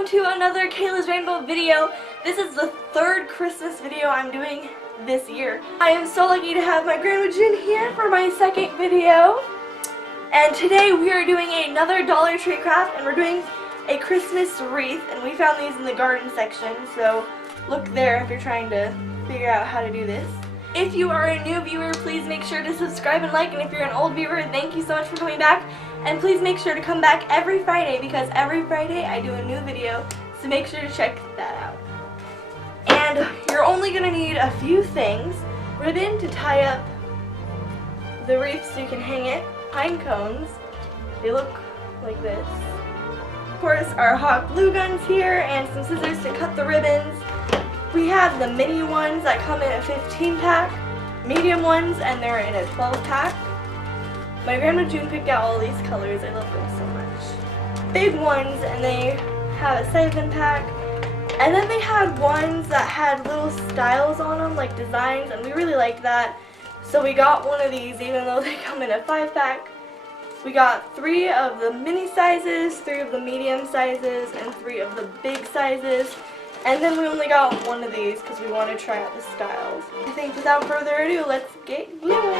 welcome to another Kayla's Rainbow video. This is the third Christmas video I'm doing this year. I am so lucky to have my grandma Jen here for my second video. And today we are doing another Dollar Tree craft, and we're doing a Christmas wreath, and we found these in the garden section, so look there if you're trying to figure out how to do this. If you are a new viewer, please make sure to subscribe and like, and if you're an old viewer, thank you so much for coming back. And please make sure to come back every Friday, because every Friday I do a new video, so make sure to check that out. And you're only going to need a few things. Ribbon to tie up the wreath so you can hang it. Pine cones, they look like this. Of course, our hot glue guns here, and some scissors to cut the ribbons. We have the mini ones that come in a 15-pack, medium ones, and they're in a 12-pack. My grandma June picked out all these colors. I love them so much. Big ones, and they have a 7-pack. And then they had ones that had little styles on them, like designs, and we really liked that. So we got one of these, even though they come in a 5-pack. We got 3 of the mini sizes, 3 of the medium sizes, and 3 of the big sizes. And then we only got one of these because we want to try out the styles. I think without further ado, let's get gluing.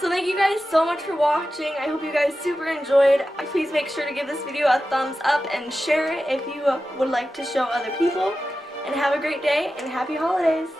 So thank you guys so much for watching. I hope you guys super enjoyed. Please make sure to give this video a thumbs up and share it if you would like to show other people. And have a great day and happy holidays.